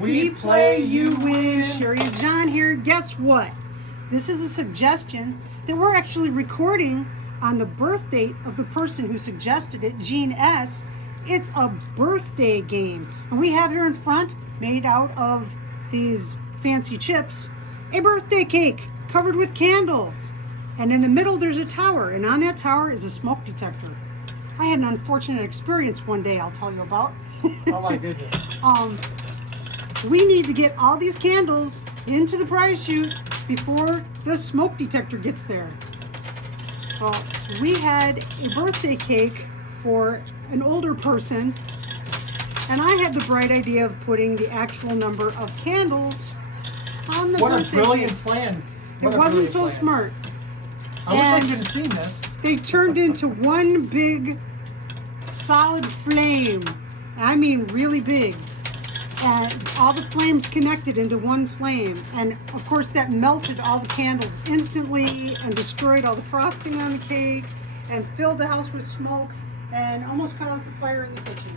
We Play, You Win. Sherry and John here. Guess what? This is a suggestion that we're actually recording on the birth date of the person who suggested it, Jean S. It's a birthday game. And we have here in front, made out of these fancy chips, a birthday cake covered with candles. And in the middle, there's a tower. And on that tower is a smoke detector. I had an unfortunate experience one day I'll tell you about. Oh my goodness. We need to get all these candles into the prize chute before the smoke detector gets there. Well, we had a birthday cake for an older person, and I had the bright idea of putting the actual number of candles on the birthday cake. What a brilliant plan. It wasn't so smart. I wish I could have seen this. They turned into one big solid flame. I mean really big. And all the flames connected into one flame. And of course that melted all the candles instantly and destroyed all the frosting on the cake and filled the house with smoke and almost caused the fire in the kitchen.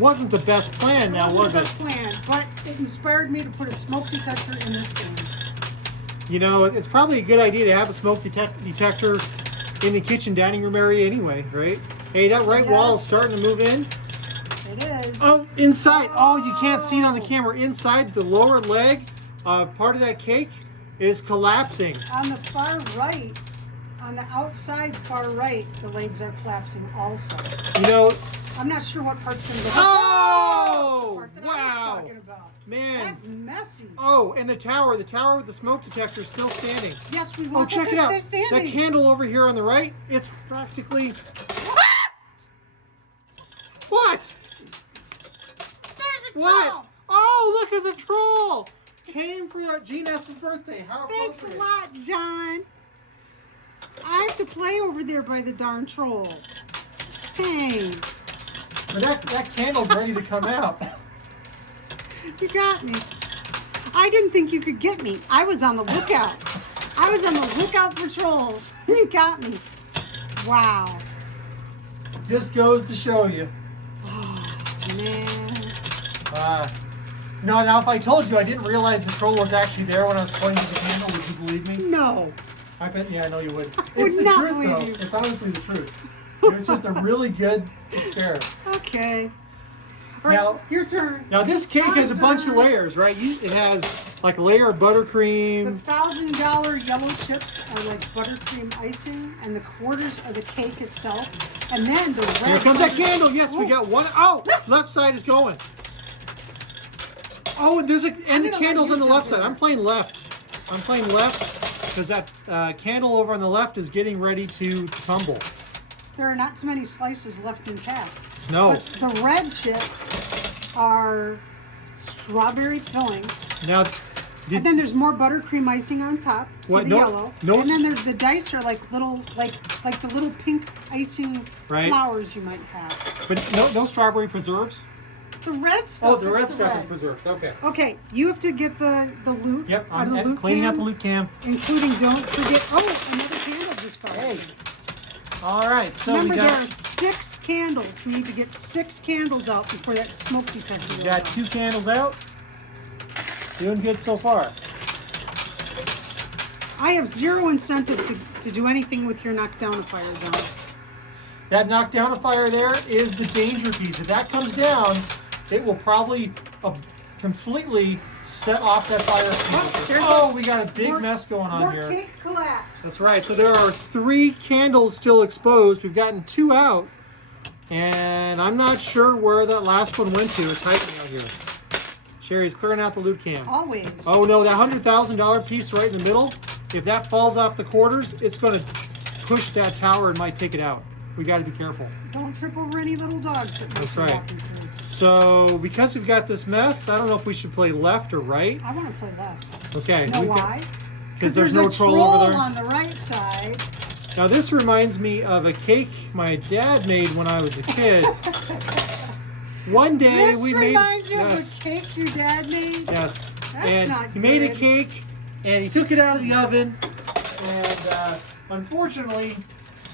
Wasn't the best plan now, was it? Wasn't the best plan, but it inspired me to put a smoke detector in this game. You know, it's probably a good idea to have a smoke detector in the kitchen dining room area anyway, right? Hey, that right wall is starting to move in. It is. Oh, inside. Oh, you can't see it on the camera. Inside, the lower leg, part of that cake is collapsing. On the far right, on the outside far right, the legs are collapsing also. You know, I'm not sure what part's going to go. Oh, part that wow. I was talking about. Man. That's messy. Oh, and the tower with the smoke detector is still standing. Yes, we Oh, want check it out. Standing. That candle over here on the right, it's practically... What? There's a What? troll. Oh, look at the troll! Came for Jean S.'s birthday. How Thanks a appropriate. lot, John. I have to play over there by the darn troll. Hey. But that candle's ready to come out. You got me. I didn't think you could get me. I was on the lookout. I was on the lookout for trolls. You got me. Wow. Just goes to show you. Oh, man. No, now if I told you I didn't realize the troll was actually there when I was pointing to the candle, would you believe me? No. I bet, yeah, I know you would. would It's the not truth, believe though. you. It's honestly the truth. It was just a really good experiment. Okay. All right, Now- your turn. Now this cake has a bunch of layers, right? It has like a layer of The buttercream. $1,000 yellow chips are like buttercream icing, and the quarters are the cake itself. And then the red. Here comes that candle. Yes, we got one. Oh, left side is going. Oh, and the candle's on the left side. I'm playing left. I'm playing left because that candle over on the left is getting ready to tumble. There are not too many slices left intact. No. But the red chips are strawberry filling. Now, And then there's more buttercream icing on top. See What? the No- yellow. no- And then there's the dice are like little, like the little pink icing Right. flowers you might have. but no strawberry preserves. The red stuff. Oh, the red is stuff red. is preserves. Okay. Okay, you have to get the loot Yep, out of the I'm loot cleaning can, up the loot can. including don't forget. Oh, another candle just fell. Hey. All right, so Remember, we there are got 6 candles. We need to get 6 candles out before that smoke detector goes got off. 2 candles out. Doing good so far. I have 0 incentive to do anything with your knockdown fire, John. That knockdown there is the danger piece. If that comes down, it will probably completely set off that fire extinguisher. Oh, we got a big mess going on here. More cake collapse. That's right. So there are 3 candles still exposed. We've gotten 2 out. And I'm not sure where that last one went to. It's hiding out here. Sherry's clearing out the loot can. Always. Oh no, that $100,000 piece right in the middle, if that falls off the quarters, it's going to push that tower and might take it out. We got to be careful. Don't trip over any little dogs that That's might be right. walking through. So because we've got this mess, I don't know if we should play left or right. I want to play left. Okay. You know why? Because there's no a troll over there. on the right side. Now this reminds me of a cake my dad made when I was a kid. One day This we made. reminds you Yes. of a cake your dad made? Yes. That's And not he made a good. cake, and he took it out of the oven, and unfortunately,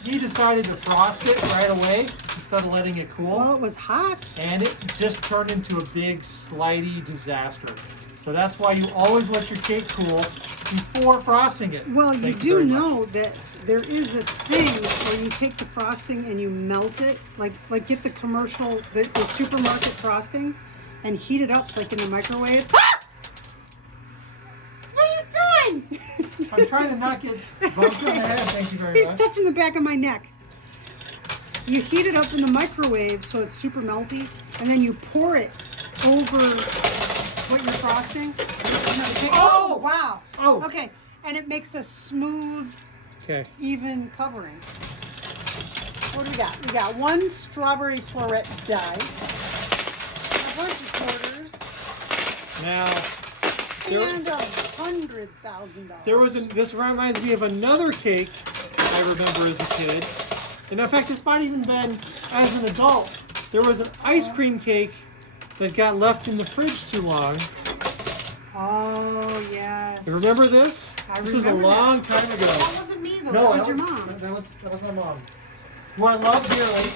he decided to frost it right away instead of letting it cool. Well, it was hot. And it just turned into a big slidey disaster. So that's why you always let your cake cool before frosting it. Well, you Thank do very know much. that there is a thing where you take the frosting and you melt it, like get the commercial, the supermarket frosting, and heat it up like in the microwave. Ah! What are you doing? I'm trying to not get bumped in the head. Thank you very He's much. touching the back of my neck. You heat it up in the microwave so it's super melty, and then you pour it over what you're frosting. Oh! Wow. Oh! Okay, and it makes a smooth, Okay. even covering. What do we got? We got one strawberry floret die, a bunch of quarters, Now, and $100,000. there was this reminds me of another cake I remember as a kid. And in fact, this might even been as an adult. There was an ice cream cake that got left in the fridge too long. Oh, yes. You remember this? I This was a remember long that. time ago. That wasn't me, though. No, that was your mom. That was my mom. Who I love dearly.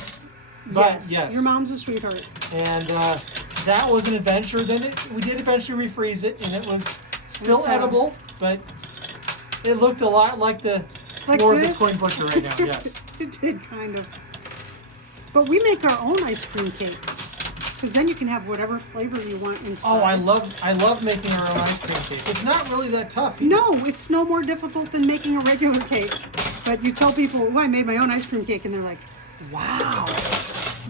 But yes. Your mom's a sweetheart. And that was an adventure. Then we did eventually refreeze it, and it was still edible, but it looked a lot like the Like floor of this? this coin pusher right now. Yes. It did kind of. But we make our own ice cream cakes, because then you can have whatever flavor you want inside. Oh, I love making our own ice cream cake. It's not really that tough. Either. No, it's no more difficult than making a regular cake. But you tell people, "Oh, I made my own ice cream cake," and they're like, "Wow,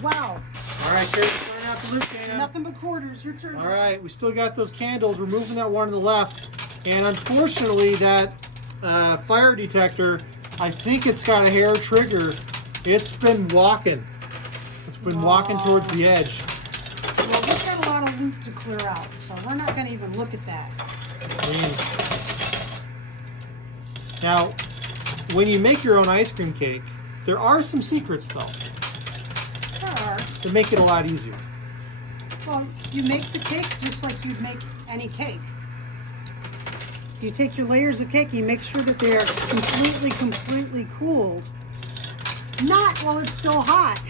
wow." All right, Carrie, turn out the loop can. Nothing but quarters. Your turn. All right, we still got those candles. We're moving that one to the left, and unfortunately, that fire detector, I think it's got a hair trigger. It's been walking. It's been walking towards the edge. Well, we've got a lot of loot to clear out, so we're not going to even look at that. Now, when you make your own ice cream cake, there are some secrets though There are. that make it a lot easier. Well, you make the cake just like you'd make any cake. You take your layers of cake, you make sure that they are completely cooled. Not while it's still hot.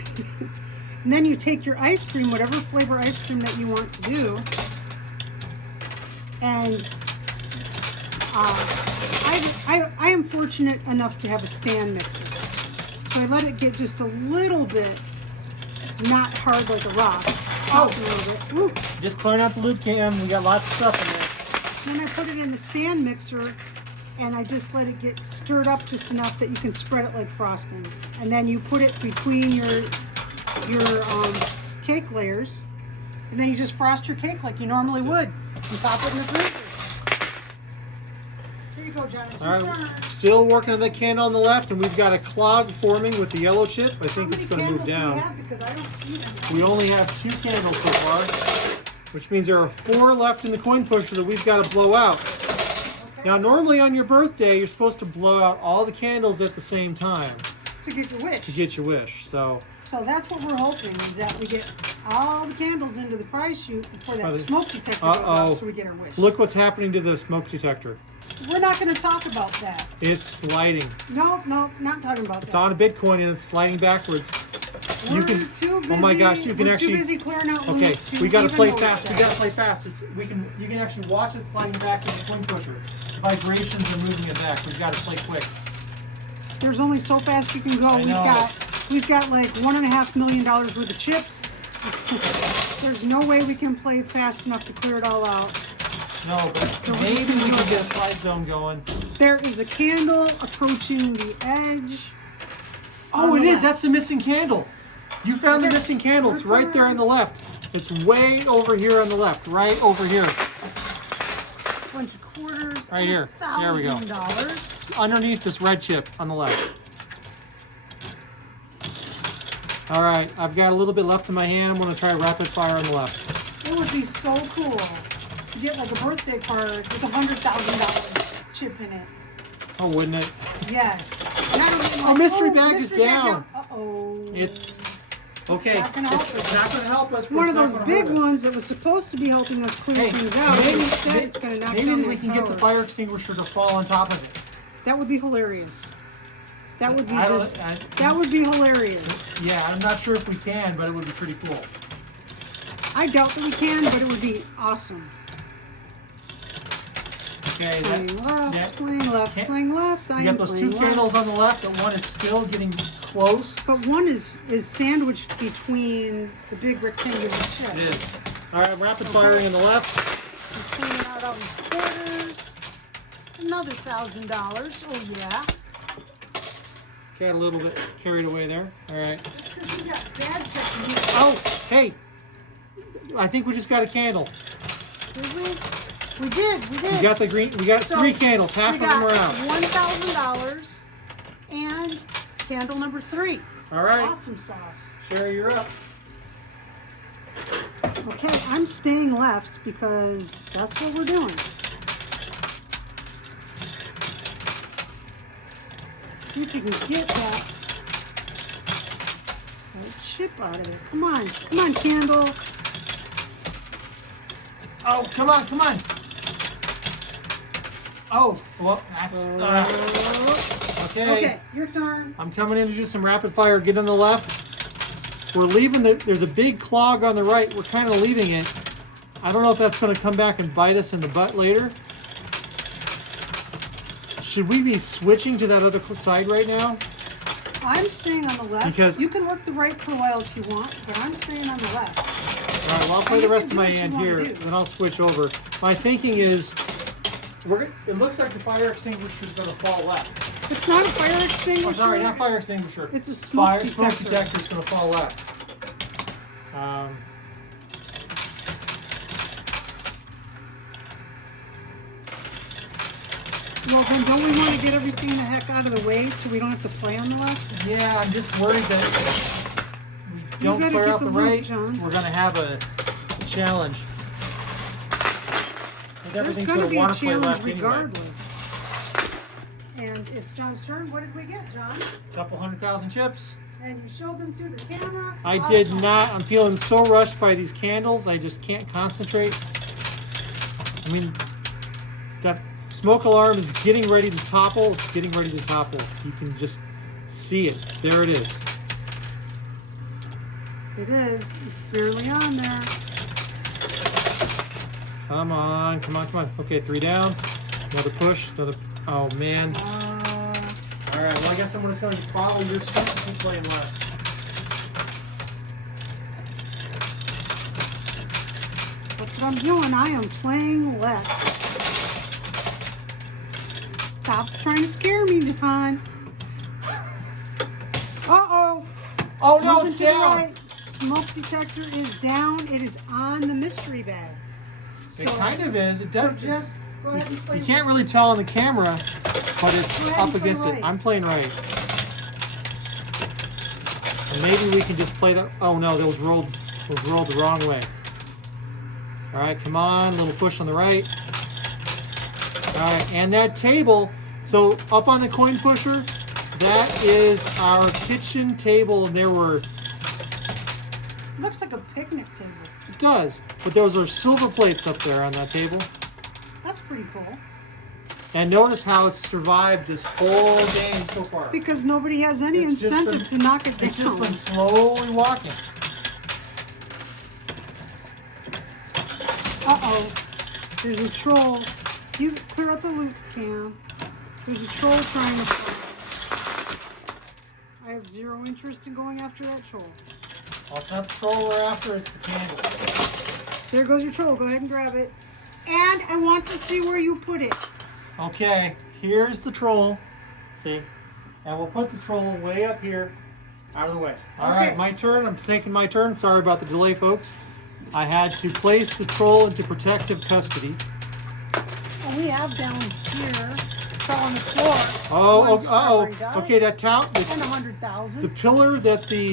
And then you take your ice cream, whatever flavor ice cream that you want to do, and I am fortunate enough to have a stand mixer. So I let it get just a little bit, not hard like a rock. Soft a little bit. Woo. Just clearing out the loop can. We got lots of stuff in there. Then I put it in the stand mixer, and I just let it get stirred up just enough that you can spread it like frosting. And then you put it between your cake layers, and then you just frost your cake like you normally would. And pop it in the freezer. Here you go, John. It's your All right, turn. still working on the candle on the left, and we've got a clog forming with the yellow chip. I think it's going to move down. How many candles do we have? Because I don't see them. We only have 2 candles so far, which means there are 4 left in the coin pusher that we've got to blow out. Okay. Now, normally on your birthday, you're supposed to blow out all the candles at the same time To get your wish. to get your wish. So that's what we're hoping, is that we get all the candles into the prize chute before that smoke detector goes Uh-oh. off, so we get our wish. look what's happening to the smoke detector. We're not going to talk about that. It's sliding. No, not talking about It's that. on a Bitcoin and it's sliding backwards. We're You can. too busy, Oh my gosh, you can we're actually. too busy clearing out Okay, loot to we got to even play notice fast. that. We got to play fast. You can actually watch it sliding back in the coin pusher. The vibrations are moving it back. We've got to play quick. There's only so fast you can go. I know. We've got like $1.5 million worth of chips. There's no way we can play fast enough to clear it all out. No, but maybe we can get a slide zone going. There is a candle approaching the edge. Oh, On it the is. left. That's the missing candle. You found the Okay. missing candle. It's right there on the left. It's way over here on the left. Right over here. Bunch of quarters. Right here. There we go. $1,000. Underneath this red chip on the left. All right, I've got a little bit left in my hand. I'm going to try rapid fire on the left. It would be so cool to get like a birthday card with $100,000 chip in it. Oh, wouldn't it? Yes. And I don't mean Oh, mystery bag is down. Uh-oh. It's Okay, not gonna help us. it's not going to help us. One but of it's those not gonna big hurt us. ones that was supposed to be helping us clear Hey, things out. But maybe, instead, it's going to knock maybe down we the can get the tower. fire extinguisher to fall on top of it. That would be hilarious. That would be I don't- just. I- That would be hilarious. Yeah, I'm not sure if we can, but it would be pretty cool. I doubt that we can, but it would be awesome. Okay, Playing left, yeah. playing left, Can't- playing left. I you am got those playing two left. candles on the left, and one is still getting close. But one is sandwiched between the big rectangular shed. It is. All right, I'm rapid firing on the left. I'm cleaning out all these quarters. Another $1,000. Oh yeah. Got a little bit carried away there. All right. That's because you got bad technique. Oh, hey. I think we just got a candle. Did we? We did. We did. We got the green. We got So, 3 candles. Half we of them got are out. $1,000 and candle number 3. All right. Awesome sauce. Sherry, you're up. Okay, I'm staying left because that's what we're doing. See if we can get that chip out of it. Come on, candle. Oh, come on, come on. Oh, well, that's okay. Okay, your turn. I'm coming in to do some rapid fire. Get on the left. We're leaving there's a big clog on the right. We're kind of leaving it. I don't know if that's going to come back and bite us in the butt later. Should we be switching to that other side right now? I'm staying on the left. Because- you can work the right for a while if you want, but I'm staying on the left. All right, well, I'll play You the can rest of do my what you hand wanna here, do. then I'll switch over. My thinking is, it looks like the fire extinguisher is going to fall left. It's not a fire extinguisher. Oh, sorry, not fire extinguisher. It's a smoke Smoke detector. detector is going to fall left. Well, then don't we want to get everything the heck out of the way so we don't have to play on the left? Yeah, I'm just worried that we don't gotta clear get out the the loop, right. John. We're going to have a challenge. I think There's everything's going to going be to a want to play challenge left anyway. regardless. And it's John's turn. What did we get, John? Couple 100,000 chips. And you showed them to the camera. I did Awesome. not. I'm feeling so rushed by these candles. I just can't concentrate. I mean, that smoke alarm is getting ready to topple. It's getting ready to topple. You can just see it. There it is. It is. It's barely on there. Come on, come on, come on. Okay, 3 down. Another push. Another. Oh man. All right. Well, I guess I'm just going to follow your steps and keep playing left. That's what I'm doing. I am playing left. Stop trying to scare me, John. Uh-oh. Oh no, Moving it's to the down. right. Smoke detector is down. It is on the mystery bag. It kind of is. It does. So just go ahead and play. You can't really tell on the camera, but it's Go ahead up and play against it. right. I'm playing right. And maybe we can just play that. Oh no, those rolled the wrong way. All right, come on, little push on the right. All right, and that table. So up on the coin pusher, that is our kitchen table, and there were. Looks like a picnic table. It does, but those are silver plates up there on that table. That's pretty cool. And notice how it's survived this whole game so far. Because nobody has any It's just incentive been- to knock it It's just down. been slowly walking. Uh-oh. There's a troll. You clear out the loop, Cam. There's a troll trying to fly. I have zero interest in going after that troll. Well, it's not the troll we're after, it's the candle. There goes your troll. Go ahead and grab it. And I want to see where you put it. Okay, here's the troll. See? And we'll put the troll way up here, out of the way. All Okay. right, my turn. I'm taking my turn. Sorry about the delay, folks. I had to place the troll into protective custody. Well, we have down here. Fell on the floor. Oh, One strawberry oh, dye okay, that town, And the 100,000. pillar that the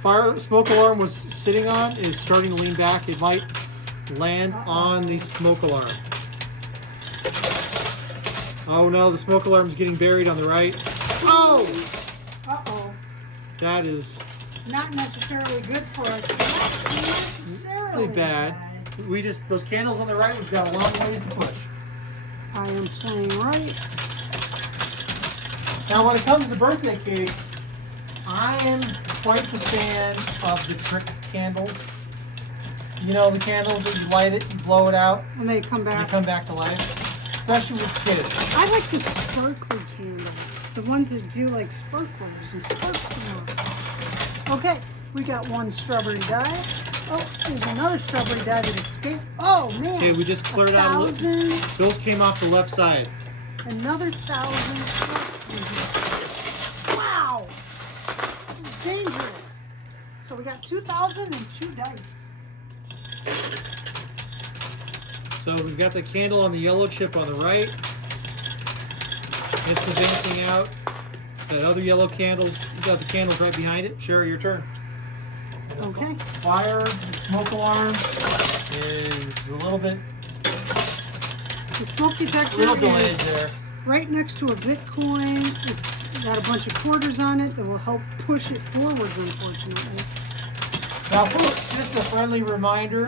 fire smoke alarm was sitting on is starting to lean back. It might land on the smoke alarm. Oh no, the smoke alarm is getting buried on the right. Oh! Uh-oh. That is not necessarily good for us. Not necessarily Really bad. We just, those candles on the right, we've got a long ways to push. I am playing right. Now, when it comes to birthday cakes, I am quite the fan of the trick candles. You know, the candles that you light it, you blow it out, And they come and they back. come back to life. Especially with kids. I like the sparkly candles. The ones that do like sparklers and sparks. Okay, we got one strawberry dye. Oh, there's another strawberry dye that escaped. Oh, man. Okay, we just cleared out a little. 1,000. Those came off the left side. Another 1,000. Wow. This is dangerous. So we got 2,000 and 2 dice. So we've got the candle on the yellow chip on the right. It's advancing out. That other yellow candles, you got the candles right behind it. Sherry, your turn. Okay. Fire, the smoke alarm is a little bit, The smoke detector little delays is there. right next to a Bitcoin. It's got a bunch of quarters on it that will help push it forwards, unfortunately. Now, folks, just a friendly reminder: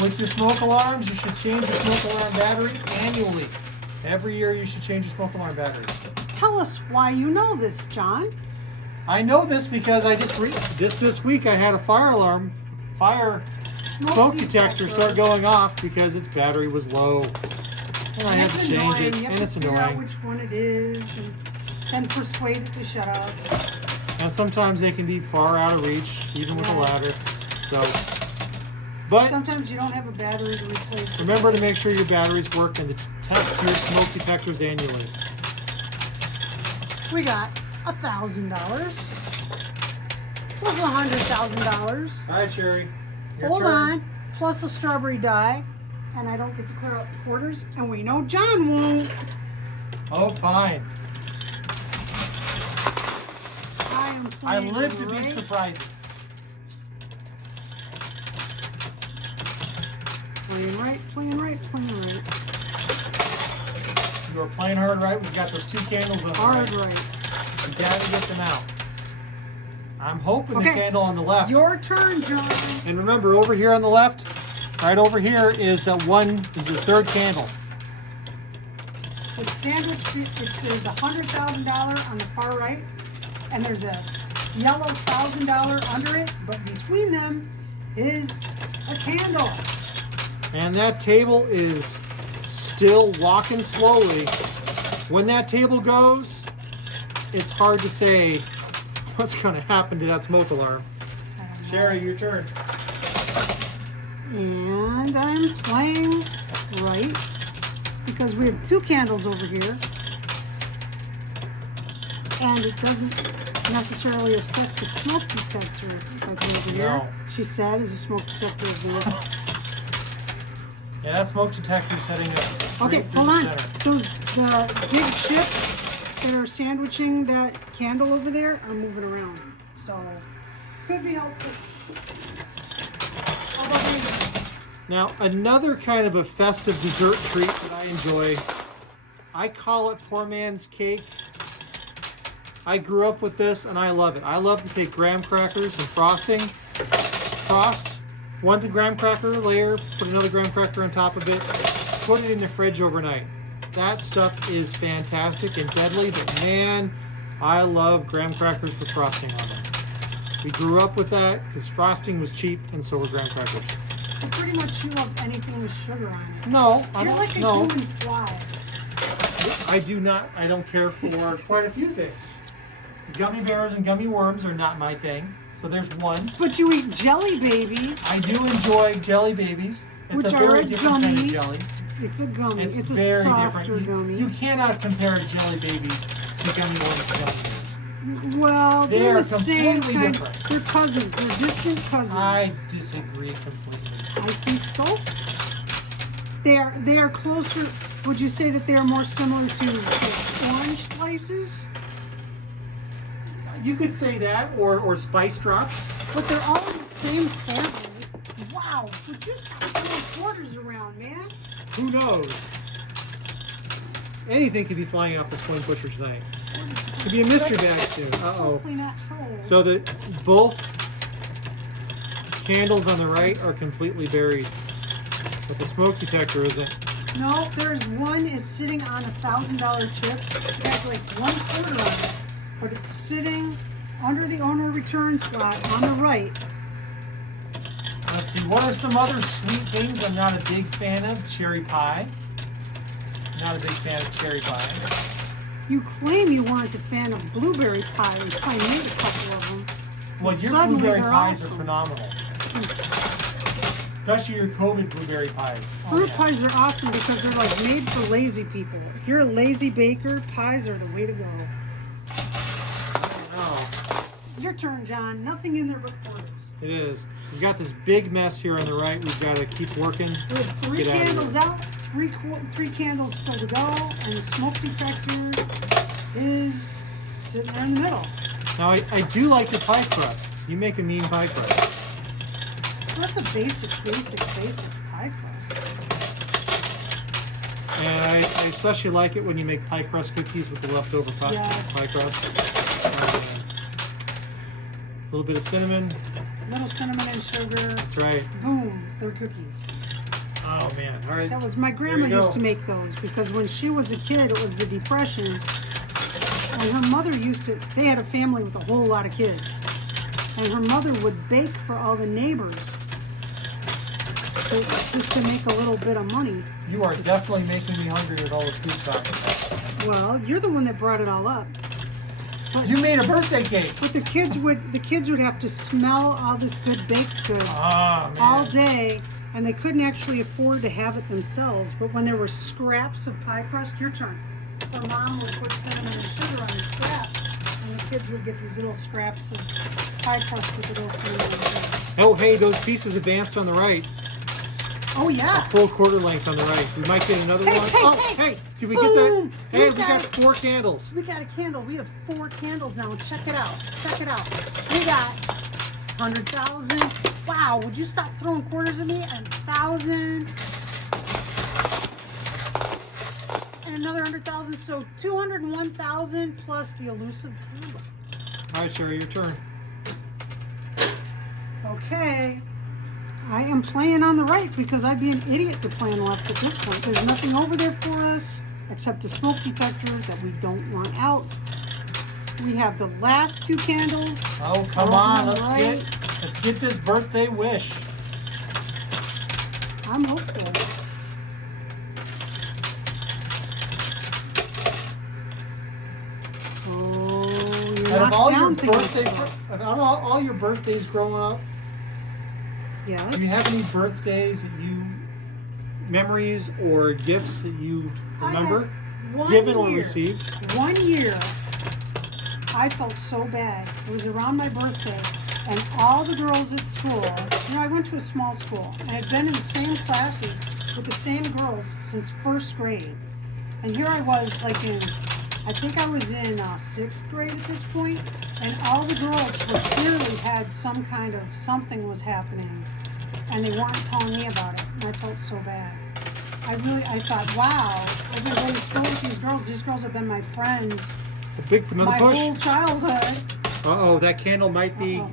with your smoke alarms, you should change your smoke alarm battery annually. Every year, you should change your smoke alarm battery. Tell us why you know this, John. I know this because I just this week I had a fire smoke detector start going off because its battery was low, and I had to change it, and it's figure out annoying. which one it is, and then persuade it to shut off. And sometimes they can be far out of reach, even with a Yes. ladder. So, but Sometimes you don't have a battery to replace it. remember to make sure your batteries work and to test your smoke detectors annually. We got $1,000 plus $100,000. All right, Sherry, your Hold turn. on, plus a strawberry dye, and I don't get to clear out the quarters, and we know John won't. Oh, fine. I am I playing live to be right. surprised. Playing right, playing right, playing right. You are playing hard right. We've got those 2 candles on the Hard right. right. You gotta get them out. I'm hoping Okay. the candle on the left. Your turn, John. And remember, over here on the left, right over here is the 3rd candle. It's sandwiched. There's $100,000 on the far right, and there's a yellow $1,000 under it. But between them is a candle. And that table is still walking slowly. When that table goes, it's hard to say what's going to happen to that smoke alarm. Sherry, your turn. And I'm playing right because we have 2 candles over here, and it doesn't necessarily affect the smoke detector. If I go over here, No. she said, is a smoke detector advanced. Yeah, that smoke detector is heading up. straight Okay, through hold the on. center. The big chips that are sandwiching that candle over there are moving around, so could be helpful. How about you? Now, another kind of a festive dessert treat that I enjoy, I call it poor man's cake. I grew up with this and I love it. I love to take graham crackers and frosting, frost one graham cracker layer, put another graham cracker on top of it, put it in the fridge overnight. That stuff is fantastic and deadly, but man, I love graham crackers with frosting on them. We grew up with that because frosting was cheap, and so were graham crackers. So pretty much you love anything with sugar on it. No, I You're don't. like a No, human fly. I do not. I don't care for quite a few things. Gummy bears and gummy worms are not my thing. So there's one. But you eat jelly babies. I do enjoy jelly babies. It's Which a are very a different kind of gummy. jelly. It's a gummy. It's a very softer different. gummy. You cannot compare jelly babies to gummy worms to gummy bears. Well, They they're are the same completely kind. different. They're cousins. They're distant cousins. I disagree completely. I think so. They are closer. Would you say that they are more similar to like, orange slices? You could say that, or spice drops. But they're all in the same family. Wow! Would you stop throwing quarters around, man? Who knows? Anything could be flying off the swing pusher tonight. Could be a mystery bag too. Uh-oh. Hopefully not trolls. So both candles on the right are completely buried, but the smoke detector isn't. No, there's one is sitting on $1,000 chip. It has like 1/4 of it, but it's sitting under the owner return slot on the right. Let's see, what are some other sweet things I'm not a big fan of? Cherry pie. Not a big fan of cherry pie. You claim you weren't a fan of blueberry pie until I made a couple of them. Well, And your suddenly blueberry they're pies awesome. are phenomenal. Especially your COVID blueberry pies. Oh, Fruit yeah. pies are awesome because they're like made for lazy people. If you're a lazy baker, pies are the way to go. Oh, Your turn, John. Nothing in there but quarters. it is. We've got this big mess here on the right. We've got to keep working. We have 3 Get out of candles here. out, three candles still to go, and the smoke detector is sitting there in the middle. Now, I do like your pie crusts. You make a mean pie crust. That's a basic pie crust. And I especially like it when you make pie crust cookies with the leftover pie, Yes. pie crust. A little bit of cinnamon. Little cinnamon and sugar. That's right. Boom, they're cookies. Oh, man. All right. That was my grandma There you used go. to make those because when she was a kid, it was the Depression. And her mother they had a family with a whole lot of kids. And her mother would bake for all the neighbors just to make a little bit of money. You are definitely making me hungry with all this food talking. Well, you're the one that brought it all up. You made a birthday cake. But the kids would have to smell all this good baked goods Ah, man. all day, and they couldn't actually afford to have it themselves. But when there were scraps of pie crust, your turn. Her mom would put cinnamon and sugar on the scraps, and the kids would get these little scraps of pie crust with the little cinnamon and sugar. Oh, hey, those pieces advanced on the right. Oh yeah. Full quarter length on the right. We might get another Hey, one. hey, Oh, hey. did we get Boom. that? Hey, We we got got it. 4 candles. We got a candle. We have 4 candles now. Check it out. Check it out. We got 100,000. Wow, would you stop throwing quarters at me? And 1,000. And another 100,000. So 201,000 plus the elusive candle. All right, Sherry, your turn. Okay. I am playing on the right because I'd be an idiot to play on the left at this point. There's nothing over there for us except a smoke detector that we don't want out. We have the last 2 candles. Oh, come Over on. on the Let's get this birthday wish. I'm hopeful. Oh, you're Out of all your knocked down birthday, things. out of all your birthdays growing up, Yes. do you have any birthdays that memories or gifts that you remember, One given or year. received? 1 year, I felt so bad. It was around my birthday, and all the girls at school, I went to a small school, and I'd been in the same classes with the same girls since 1st grade. And here I was, I think I was in 6th grade at this point, and all the girls were clearly had some kind of, something was happening, and they weren't telling me about it, and I felt so bad. I thought, wow, I've been going to school with these girls. These girls have been my friends Another my push. whole childhood. Uh-oh, that candle might be Uh-oh.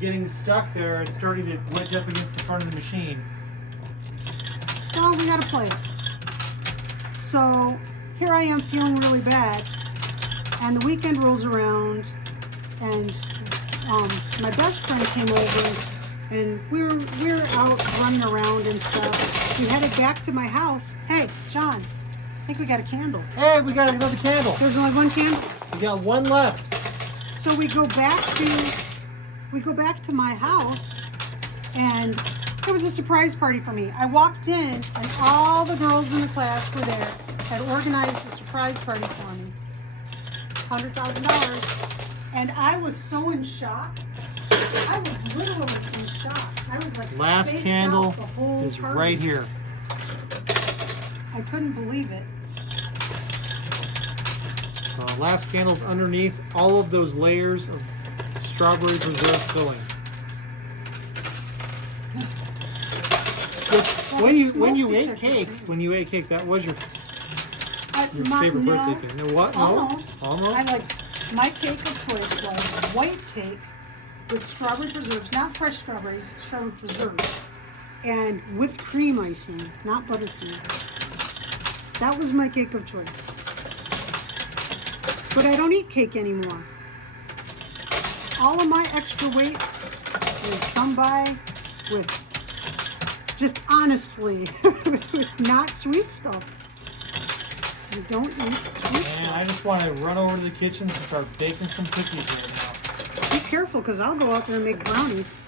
getting stuck there. It's starting to wedge up against the front of the machine. So we gotta play it. So here I am feeling really bad, and the weekend rolls around, and my best friend came over, and we're out running around and stuff. We headed back to my house. Hey, John, I think we got a candle. Hey, we got another candle. There's only one candle. We got one left. So we go back to my house, and it was a surprise party for me. I walked in, and all the girls in the class were there, had organized a surprise party for me. $100,000. And I was so in shock. I was literally in shock. I was like, Last spaced candle out the whole is party. right here. I couldn't believe it. Last candle's underneath all of those layers of strawberry preserve filling. When you ate cake, that was your favorite birthday cake. No, what? No, Almost. almost. I My cake of choice was white cake with strawberry preserves, not fresh strawberries, strawberry preserves, and whipped cream icing, not buttercream. That was my cake of choice. But I don't eat cake anymore. All of my extra weight is come by with just honestly, not sweet stuff. You don't eat sweet stuff. Man, I just want to run over to the kitchen and start baking some cookies right now. Be careful, because I'll go out there and make brownies.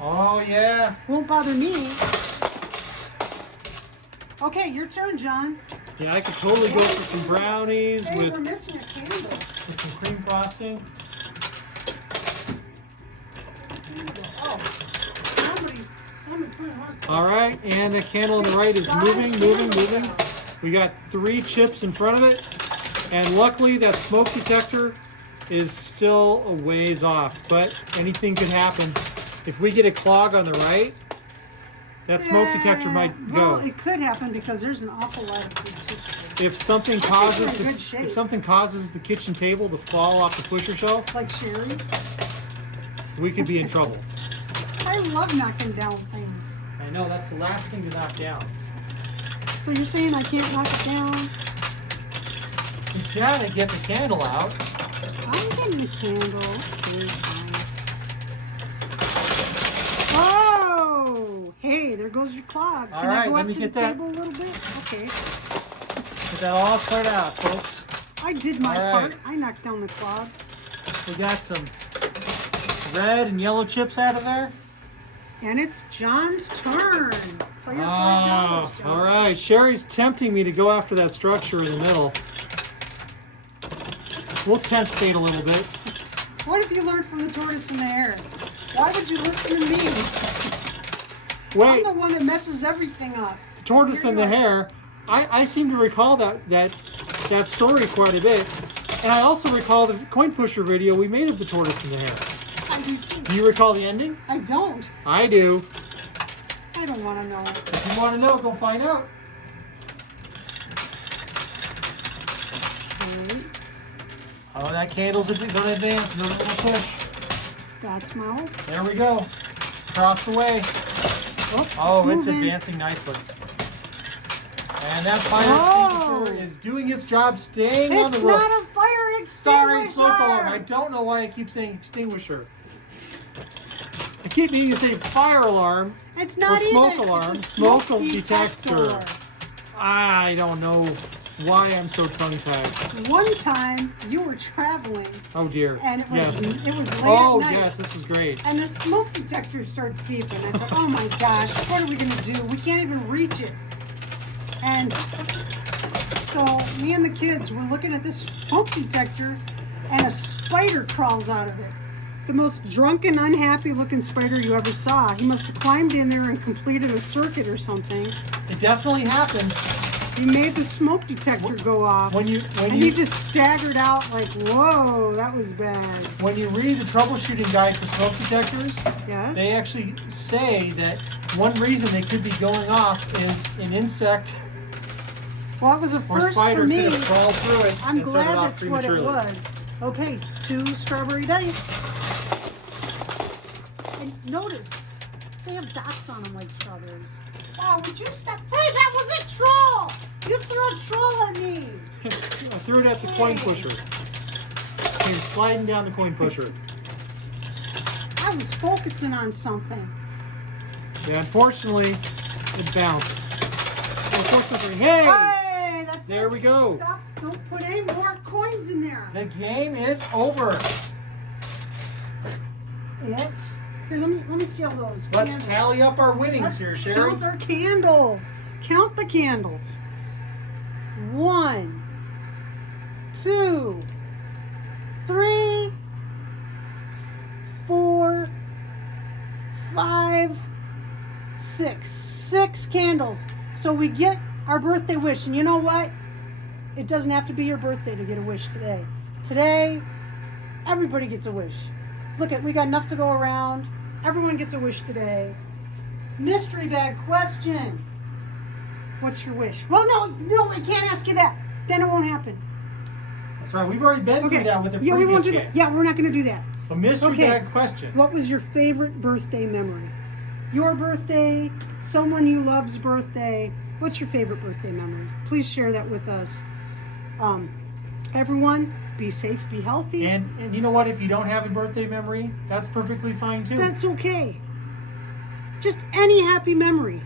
Oh, yeah. Won't bother me. Okay, your turn, John. Yeah, I could totally go for some brownies Hey, with we're missing a candle. some cream frosting. Oh, somebody put it on. All right, and the candle on the right is moving. We got 3 chips in front of it, and luckily that smoke detector is still a ways off, but anything could happen. If we get a clog on the right, that smoke detector might go. Well, it could happen because there's an awful lot of good chips. If something good causes the kitchen table to fall off the pusher shelf, Like Sherry. we could be in trouble. I love knocking down things. I know, that's the last thing to knock down. So you're saying I can't knock it down? You gotta get the candle out. I'm getting the candle. Okay, fine. Oh! Hey, there goes your clog. All Can I right, go let up me to get the that. table a little bit? Okay. Get that all cleared out, folks. I did my All right. part. I knocked down the clog. We got some red and yellow chips out of there. And it's John's turn. For your $5, Oh, John. all right. Sherry's tempting me to go after that structure in the middle. We'll tempt fate a little bit. What have you learned from the tortoise and the hare? Why would you listen to me? Wait, I'm the one that messes everything up. the tortoise and the hare. I seem to recall that story quite a bit. And I also recall the coin pusher video we made of the tortoise and the hare. I do too. Do you recall the ending? I don't. I do. I don't want to know. If you want to know, go find out. Okay. Oh, that candle's going to advance. Another little push. That's my hole. There we go. Across the way. Oh, it's moving. advancing nicely. And that fire extinguisher is doing its job, staying on the It's roof. not a fire extinguisher. Sorry, smoke alarm. I don't know why I keep saying extinguisher. I keep meaning to say fire alarm. It's not or smoke even. alarm. It's a Smoke smoke detector. I don't know why I'm so tongue-tied. One time you were traveling Oh dear. and it was Yes. late Oh at night. yes, this was great. And the smoke detector starts beeping. I thought, oh my gosh, what are we gonna do? We can't even reach it. And so me and the kids were looking at this smoke detector and a spider crawls out of it. The most drunken, unhappy looking spider you ever saw. He must have climbed in there and completed a circuit or something. It definitely happens. He made the smoke detector go off. When you he just staggered out like, whoa, that was bad. when you read the troubleshooting guide for smoke detectors, Yes? they actually say that one reason they could be going off is an insect Well, it was a or first spider for me. could have crawled through it I'm and set it glad off that's what it prematurely. was. Okay, 2 strawberry dice. And notice, they have dots on them like strawberries. Wow, would you stop? Hey, that was a troll! You threw a troll at me! I threw it at the coin pusher. Came sliding down the coin pusher. I was focusing on something. Yeah, unfortunately, it bounced. Unfortunately, hey! Hey, that's There it. we go. Stop. Don't put any more coins in there. The game is over. It's... Here, let me see all those Let's candles. tally up our winnings Let's here, Sherry. count our candles. Count the candles. 1, 2, 3, 4, 5, 6. 6 candles. So we get our birthday wish. And you know what? It doesn't have to be your birthday to get a wish today. Today, everybody gets a wish. Look, we got enough to go around. Everyone gets a wish today. Mystery bag question. What's your wish? Well, no, I can't ask you that. Then it won't happen. Let's That's right. We've already been through that with the Yeah, we won't do previous that. game. Yeah, we're not going to do that. A mystery Okay. bag question. What was your favorite birthday memory? Your birthday, someone you love's birthday. What's your favorite birthday memory? Please share that with us. Everyone, be safe, be healthy. And you know what? If you don't have a birthday memory, that's perfectly fine too. That's okay. Just any happy memory.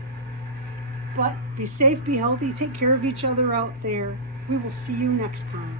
But be safe, be healthy, take care of each other out there. We will see you next time.